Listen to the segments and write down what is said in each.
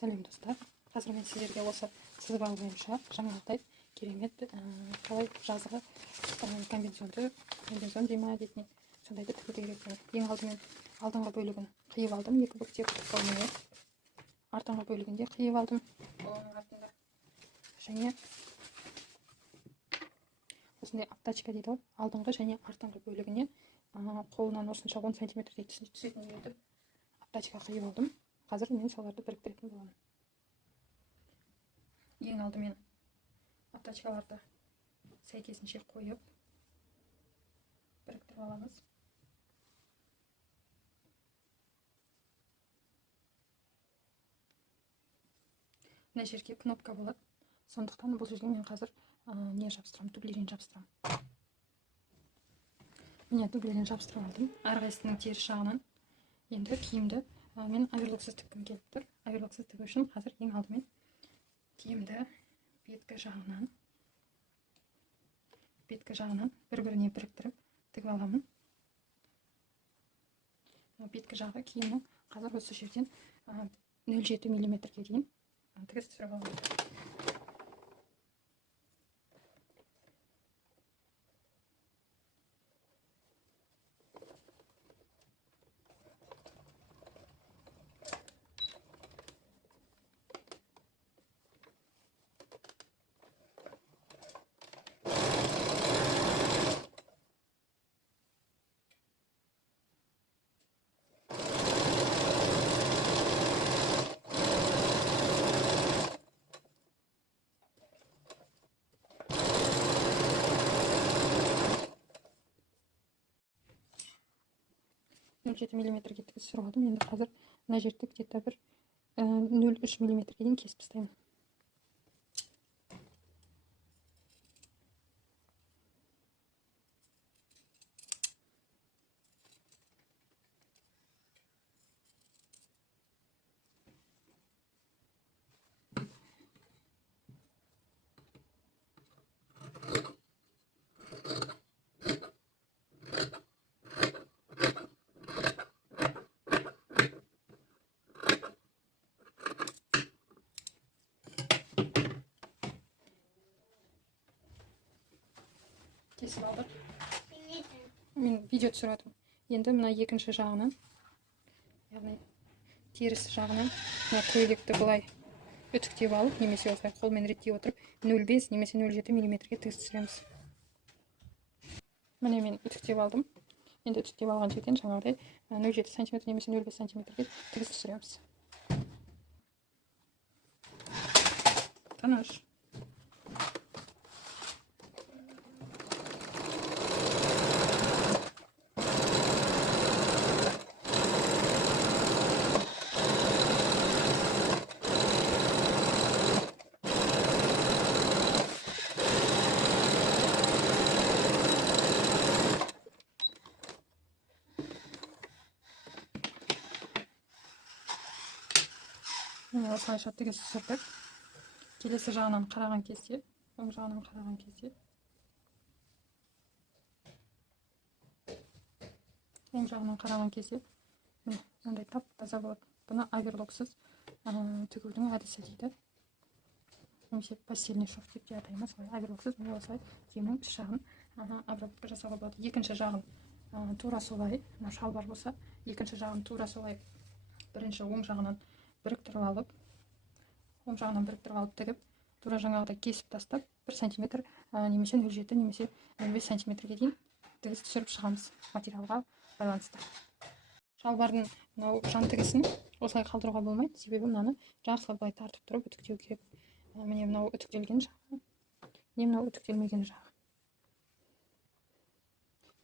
Сәлем достар. Қазір мен сіздерге осы сызып алу бойынша жаңағыдай керемет қалай жазғы комбинезон дей ма дейтін сондайды тігуді үйретемін. Ең алдымен алдыңғы бөлігін қиып алдым, екі бүктеп қолмен. Артыңғы бөлігін де қиып алдым. Және осындай аптачка дейді ғой, алдыңғы және артыңғы бөлігіне қолынан осынша 10 сантиметрдей түсетін етіп аптачка қиып алдым. Қазір мен соларды біріктіретін боламын. Ең алдымен аптачкаларды сәйкесінше қойып біріктіріп аламыз. Мына жерге кнопка болады. Сондықтан бұл жерге мен қазір не жабыстырамын, дублерин жабыстырамын. Міне дублерин жабыстырып алдым. Әрқайсысының теріс жағынан. Енді киімді мен оверлоксыз тіккім келіп тұр. Оверлоксыз тігу үшін қазір ең алдымен киімді беткі жағынан бір-біріне біріктіріп тігіп аламын. Беткі жағы киімнің қазір осы жерден 0,7 мм-ге дейін тігіс түсіріп аламын. Жеті миллиметрге тігіс түсіріп алдым. Енді қазір мына жерді где-то бір 0,3 мм-ге дейін кесіп тастаймын. Кесіп алдық. Мен видео түсіріп жатырмын. Енді мына екінші жағынан, яғни теріс жағынан көйлекті былай үтіктеп алып, немесе осылай қолмен реттей отырып 0,5 немесе 0,7 мм-ге тігіс түсіреміз. Міне мен үтіктеп алдым. Енді үтіктеп алған жерден жаңағыдай 0,7 см немесе 0,5 см-ге тігіс түсіреміз. Таныш. Осылайша тігіс түсірдік. Келесі жағынан қараған кезде, оң жағынан қараған кезде, мынандай тап-таза болады. Бұны оверлоксыз тігудің әдісі дейді. Немесе постельный шов деп те атаймыз. Оверлоксыз осылай киімнің үш жағын обработка жасауға болады. Екінші жағын тура солай, шалбар болса, екінші жағын тура солай бірінші оң жағынан біріктіріп алып, тігіп, тура жаңағыдай кесіп тастап, 1 см немесе 0,7 немесе 0,5 см-ге дейін тігіс түсіріп шығамыз материалға байланысты. Шалбардың жан тігісін осылай қалдыруға болмайды, себебі мынаны жарысқа былай тартып тұрып үтіктеу керек. Міне мынау үтіктелген жағы, мынау үтіктелмеген жағы.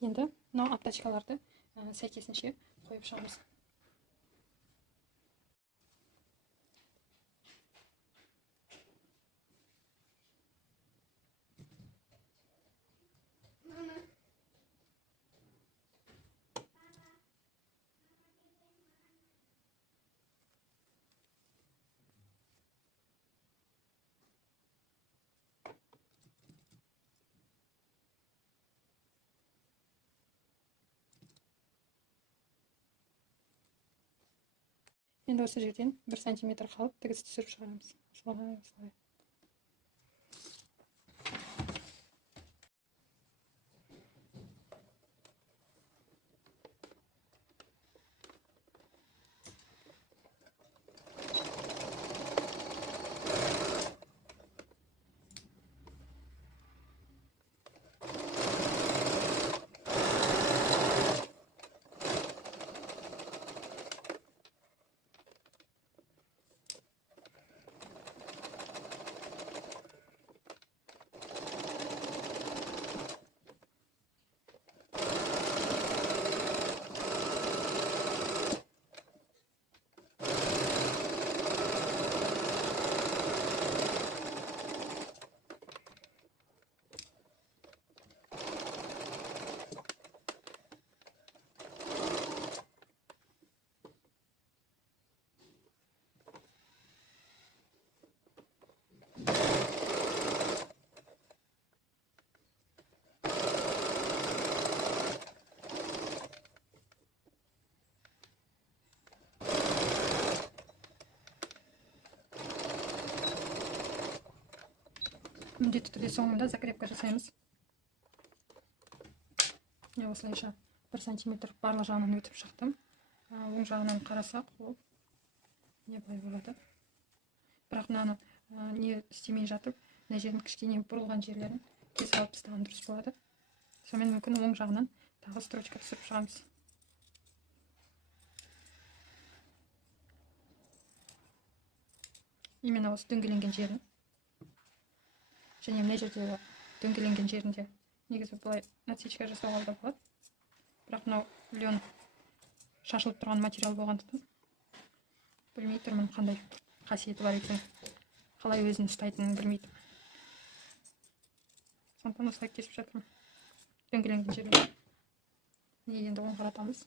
Енді мынау аптачкаларды сәйкесінше қойып шығамыз. Енді осы жерден 1 сантиметр қалып тігіс түсіріп шығарамыз. Осылай. Міндетті түрде соңында закрепка жасаймыз. Осылайша 1 сантиметр барлық жағынан өтіп шықтым. Оң жағынан қарасақ, ол не былай болады. Бірақ мынаны не істемей жатып, мына жердің кішкене бұрылған жерлерін кесіп алып тастаған дұрыс болады. Сонымен мүмкін оң жағынан тағы строчка түсіріп шығамыз. Именно осы дөңгеленген жерін. Және мына жерде дөңгеленген жерінде негізі былай насечка жасауға да болады. Бірақ мынау лен шашылып тұрған материал болғандықтан білмей тұрмын қандай қасиеті бар екенін, қалай өзін ұстайтынын білмейді. Сондықтан осылай кесіп жатырмын. Дөңгеленген жерін. Енді оң қаратамыз.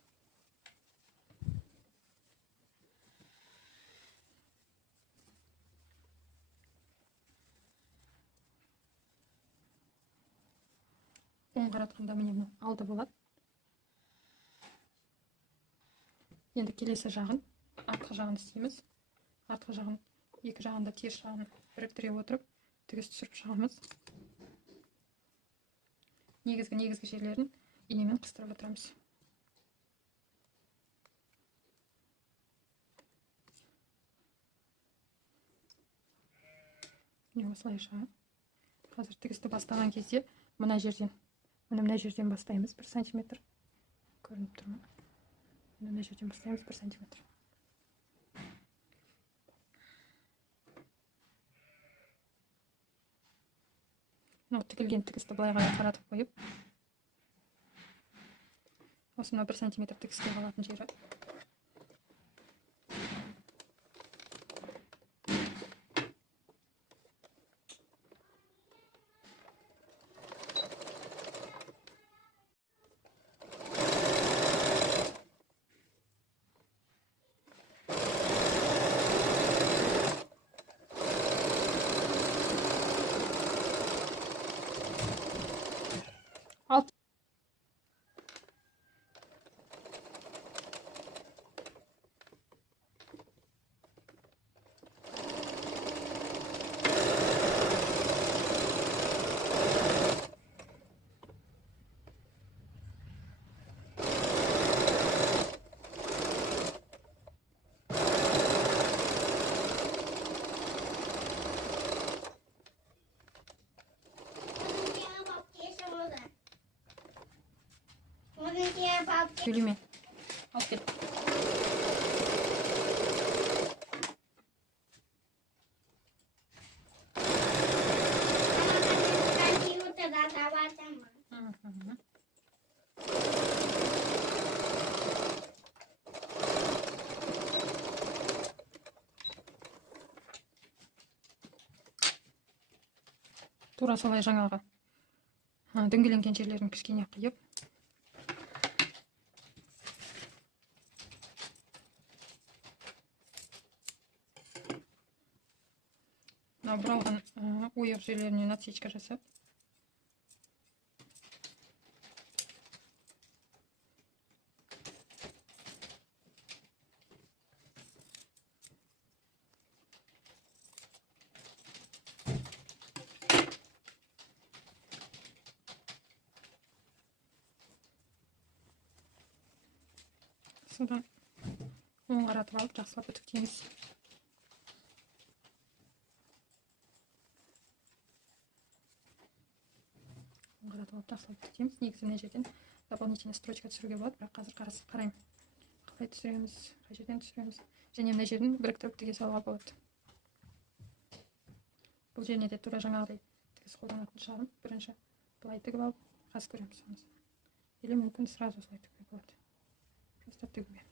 Оң қаратқанда міне алды болады. Енді келесі жағын, артқы жағын істейміз. Артқы жағын, екі жағында теріс жағын біріктіре отырып, тігіс түсіріп шығамыз. Негізгі жерлерін инемен қыстырып отырамыз. Осылайша қазір тігісті бастаған кезде мына жерден бастаймыз 1 сантиметр. Көрініп тұр ма? Мына жерден бастаймыз 1 сантиметр. Тігілген тігісті былай қарай қаратып қойып, осында 1 сантиметр тігіске қалатын жері. Söyleme. Okey. Тура солай жаңағы дөңгеленген жерлерін кішкене қиып, бұралған ойық жерлеріне насечка жасап, содан оң қаратып алып жақсылап үтіктейміз. Оң қаратып алып жақсылап үтіктейміз. Негізі мына жерден дополнительный строчка түсіруге болады, бірақ қазір қараймын қалай түсіреміз, қай жерден түсіреміз. Және мына жерден біріктіріп тіге салуға болады. Бұл жеріне де тура жаңағыдай тігіс қолданатын шығармын. Бірінші былай тігіп алып, қас көреміз сонысын. Или мүмкін сразу солай тігуге болады. Просто тігуге.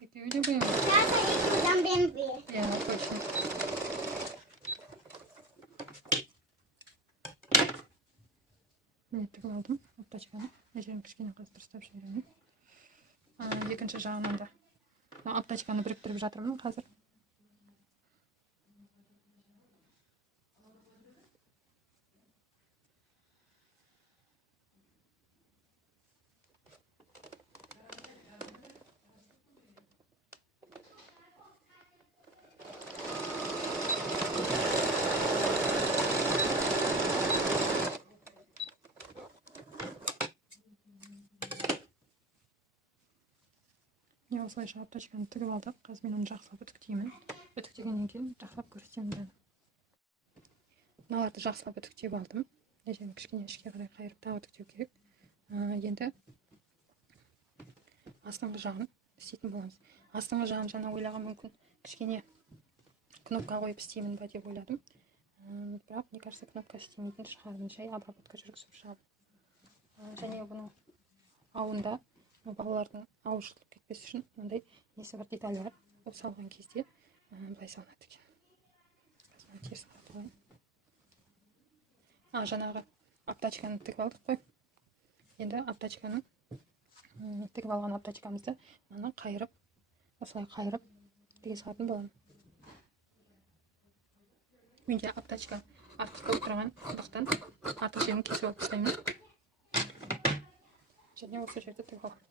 Екеуі де бұйым. Точно. Міне тігіп алдым аптачканы. Мына жерін кішкене дұрыстап жіберемін. Екінші жағынан да аптачканы біріктіріп жатырмын қазір. Осылайша аптачканы тігіп алдық. Қазір мен оны жақсылап үтіктеймін. Үтіктегеннен кейін жақсылап көрсетемін. Мыналарды жақсылап үтіктеп алдым. Мына жерін кішкене ішке қарай қайырып тағы үтіктеу керек. Енді астыңғы жағын істейтін боламыз. Астыңғы жағын жаңа ойлаған мүмкін кішкене кнопка қойып істеймін ба деп ойладым. Бірақ мне кажется, кнопка істемейтін шығармын. Жай обработка жүргізіп шығармын. Және бұның ауында балалардың ауы жыртылып кетпес үшін мынандай несі бар, деталі бар. Ол салған кезде былай салынады екен. Қазір терісін қаратып алайын. Жаңағы аптачканы тігіп алдық қой. Енді аптачканы тігіп алған аптачкамызды мынаны қайырып, осылай қайырып тіге салатын боламын. Менде аптачка артық болып тұрған сондықтан артық жерін кесіп алып тастаймын. Және осы жерді тігіп аламын.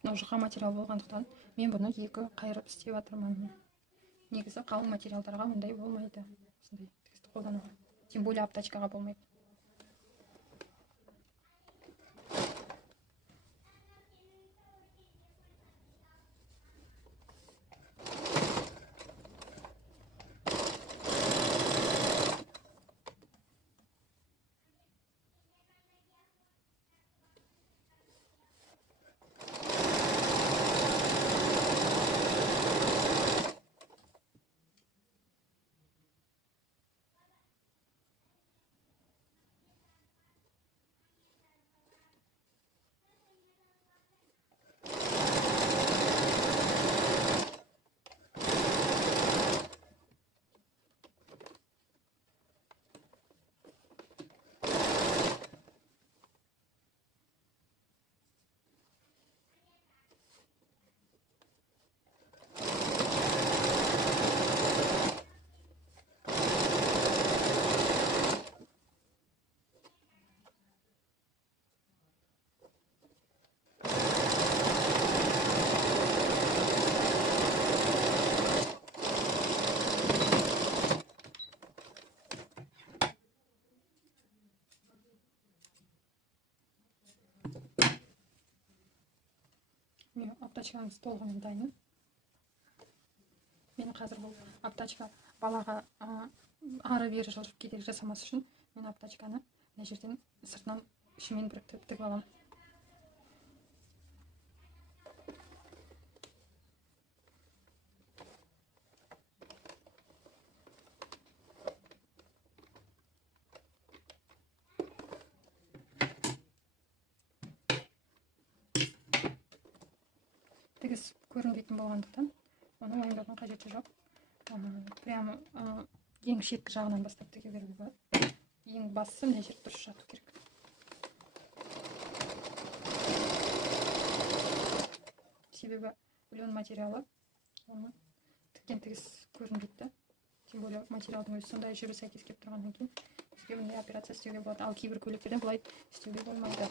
Мынау жұқа материал болғандықтан мен бұны екі қайырып істеп жатырмын. Негізі қалың материалдарға мұндай болмайды. Осындай тігісті қолдануға. Тем более аптачкаға болмайды. Аптачкамыз толығымен дайын. Мен қазір бұл аптачка балаға ары бері жылжып кедергі жасамас үшін мен аптачканы мына жерден сыртынан ішімен біріктіріп тігіп аламын. Тігіс көрінбейтін болғандықтан оны уайымдаудың қажеті жоқ. Прямо ең шеткі жағынан бастап тіге беруге болады. Ең бастысы мына жер дұрыс жату керек. Себебі үлен материалы оны тіккен тігіс көрінбейді. Тем более материалдың өзі сондай жүрі сәйкес келіп тұрғаннан кейін бізге бұндай операция істеуге болады. Ал кейбір көйлектерден бұлай істеуге болмайды.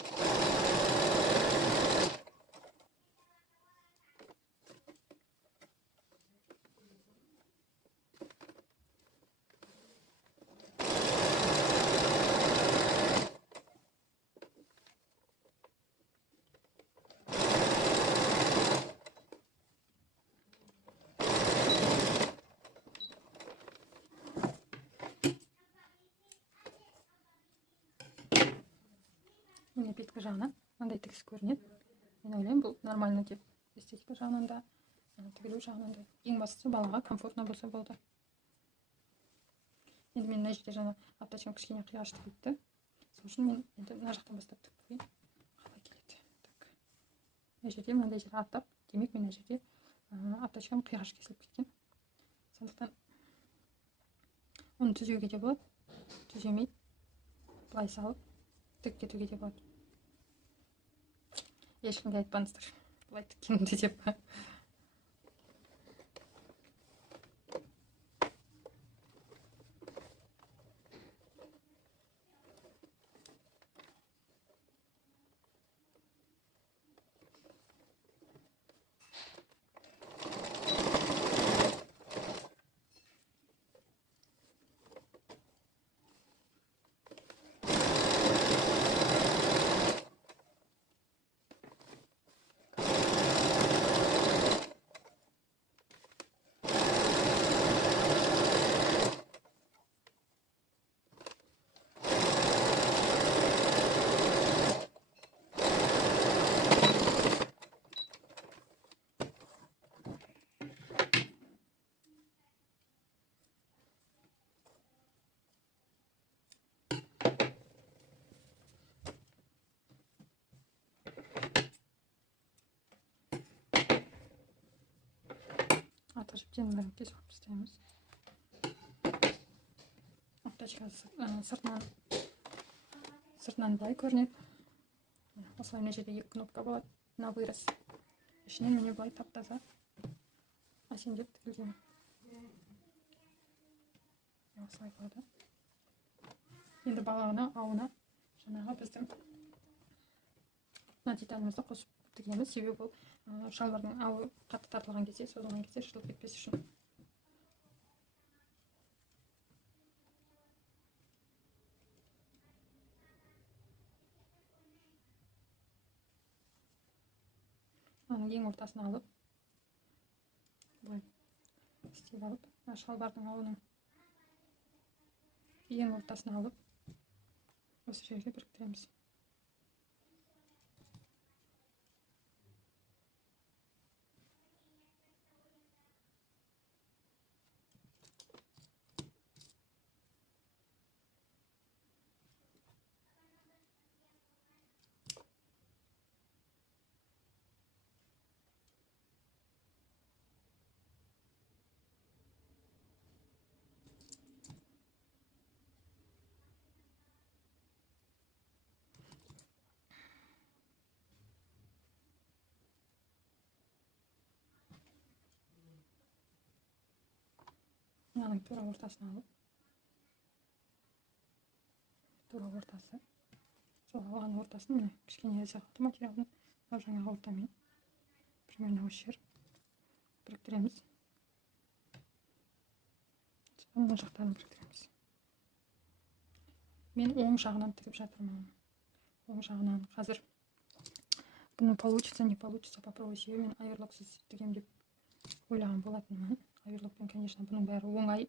естетика жағынан мынандай тігіс көрінеді. Мен ойлаймын, бұл нормально деп. Эстетика жағынан да, тігілу жағынан да. Ең бастысы балаға комфортно болса болды. Енді мен мына жерде жаңа аптачкам кішкене қиғашты кетті. Сол үшін мен енді мына жақтан бастап тігіп қояйын. Қалай келеді. Так. Мына жерде мынандай жер аттап, демек мен мына жерде аптачкам қиғаш кесіліп кеткен. Сондықтан оны түзеуге де болады, түземей былай салып тігіп кетуге де болады. Ешкімге айтпаңыздар, былай тіккенімді деп. Ата жіптен бәрін кесіп тастаймыз. Аптачкасы сыртынан былай көрінеді. Осылай мына жерде 2 кнопка болады. На вырез. Ішінен міне былай тап-таза әсемдеп тігілген. Осылай болады. Енді баланы ауына жаңағы біздің мына деталімізді қосып тігеміз. Себебі бұл шалбардың ауы қатты тартылған кезде, созылған кезде жыртылып кетпес үшін. Оның ең ортасын алып, былай істеп алып, шалбардың ауының ең ортасын алып, осы жерге біріктіреміз. Мынаның тура ортасын алып, тура ортасы, сол алған ортасын міне кішкене сақалды материалдың ал жаңағы ортамен примерно осы жер біріктіреміз. Мына жақтарын біріктіреміз. Мен оң жағынан тігіп жатырмын. Оң жағынан қазір бұны получится, не получится, попробуй. Себебі мен оверлоксыз тігем деп ойлаған болатынмын. Оверлокпен, конечно, бұның бәрі оңай.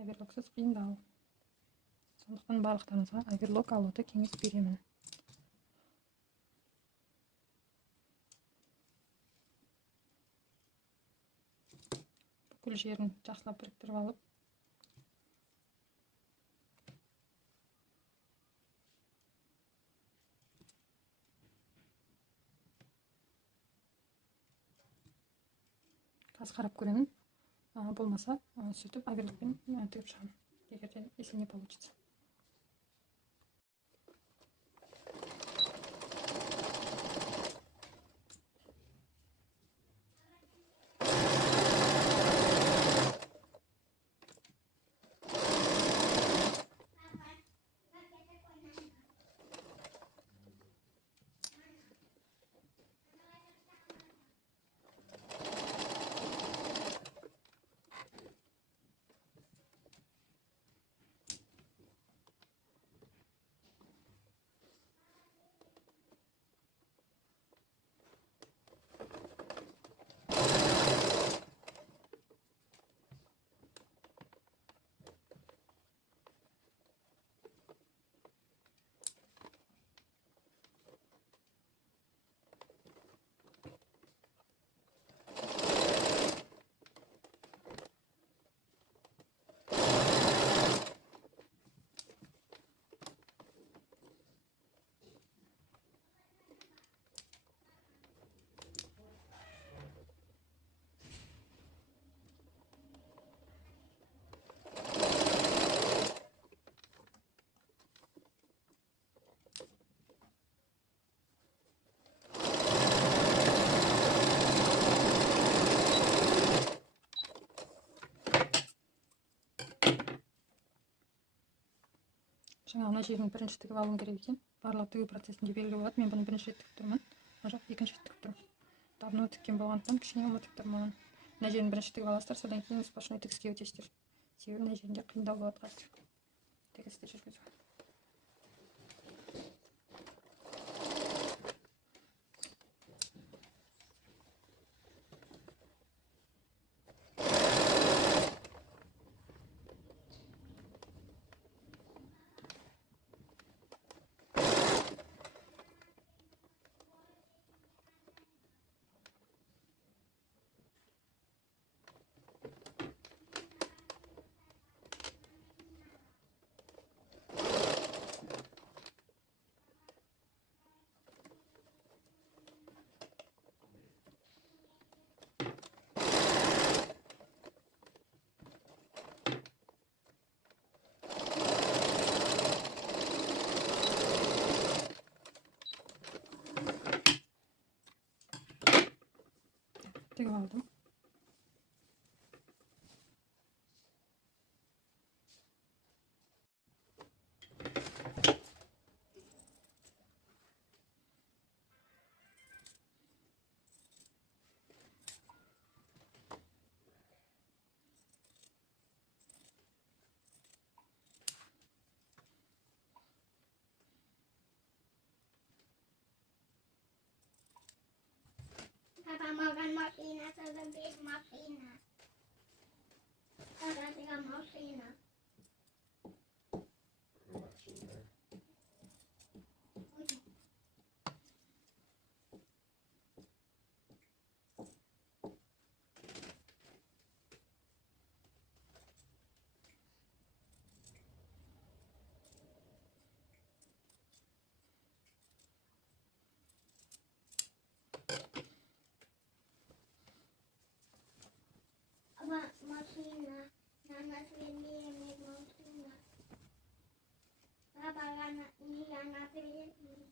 Оверлоксыз қиындау. Сондықтан барлықтарыңызға оверлок алуды кеңес беремін. Бүкіл жерін жақсылап біріктіріп алып, қазір қарап көремін. Болмаса, сөйтіп оверлокпен тігіп шығамын. Егерден, если не получится. Жаңа мына жерін бірінші тігіп алуым керек екен. Барлығы тігу процесінде белгілі болады. Мен бұны бірінші рет тігіп тұрмын. Мына жақ екінші рет тігіп тұрмын. Давно тіккен болғандықтан кішкене ұмытып тұрмын. Мына жерін бірінші тігіп аласыздар, содан кейін сплошной тігіске өтесіздер. Себебі мына жерінде қиындау болады қазір тігісті жүргізу. Tігіп алдым. Papa makan makina sebelum makina. Papa tinggal makina. Makina. Nana sendiri ambil makina. Papa anak ini anak sendiri.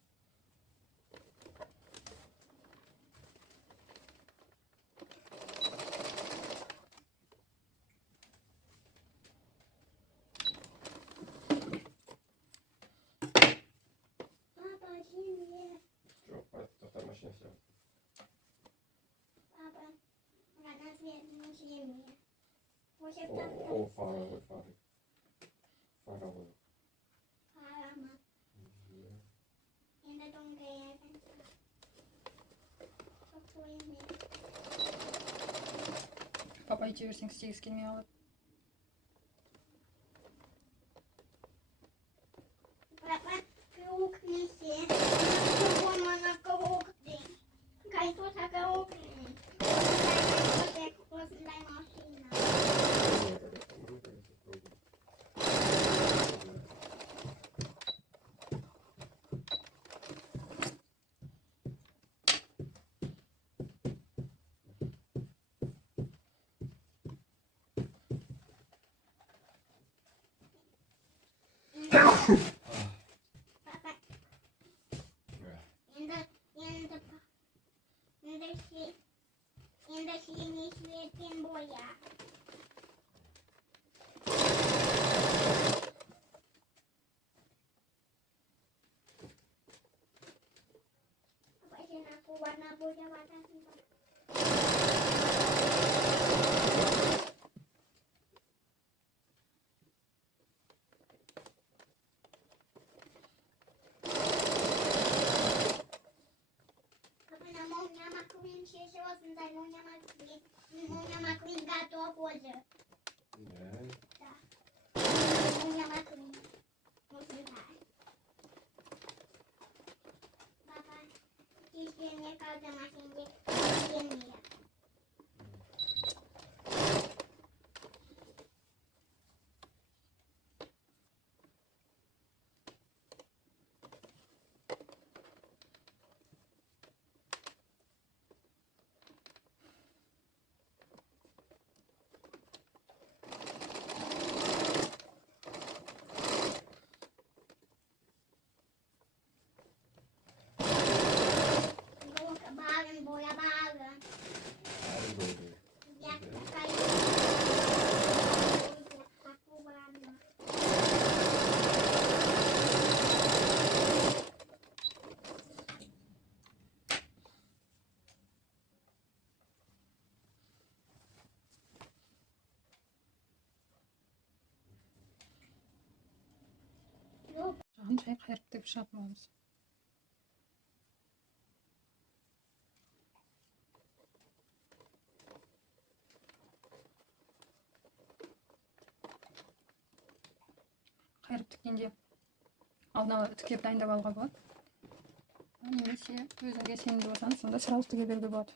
Papa sini. Что, это машина все. Papa anak sini. О, фаровый. Фаровый. Parama. Ini dong kayak kan. Ini. Папа айти берсең істегісі келмей қалады. Papa keruk nih sih. Semua mana keruk deh. Kayak itu saya keruk nih. Kayak keruk selai masina. Papa. Yang sini sweetin boya. Apa sih aku warna boya warna sini. Maunya maklin gato aku aja. Да. Maunya maklin. Mau sebentar. Papa, isinya kalau udah makin ini ya. тіктеп шығармамыз. Қайырып тіккенде алдын ала тіктеп дайындап алуға болады. Немесе өзіңізге сенімді болсаңыз, сонда сразу тіге беруге болады.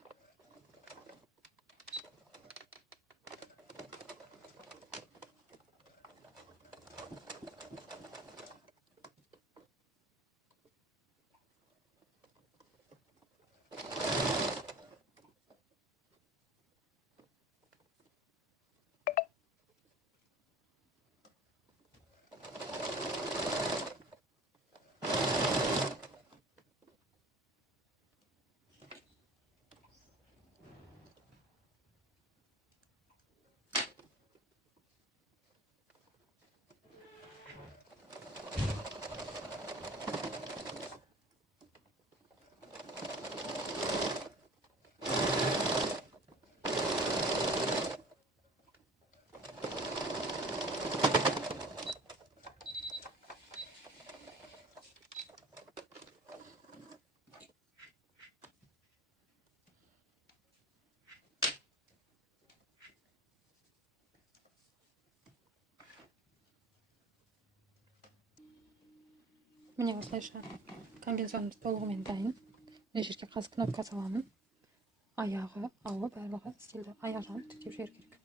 Міне осылайша комбинезонымыз толығымен дайын. Мына жерге қазір кнопка саламын. Аяғы, алып, барлығы істелді. Аяғын тіктеп жіберу керек.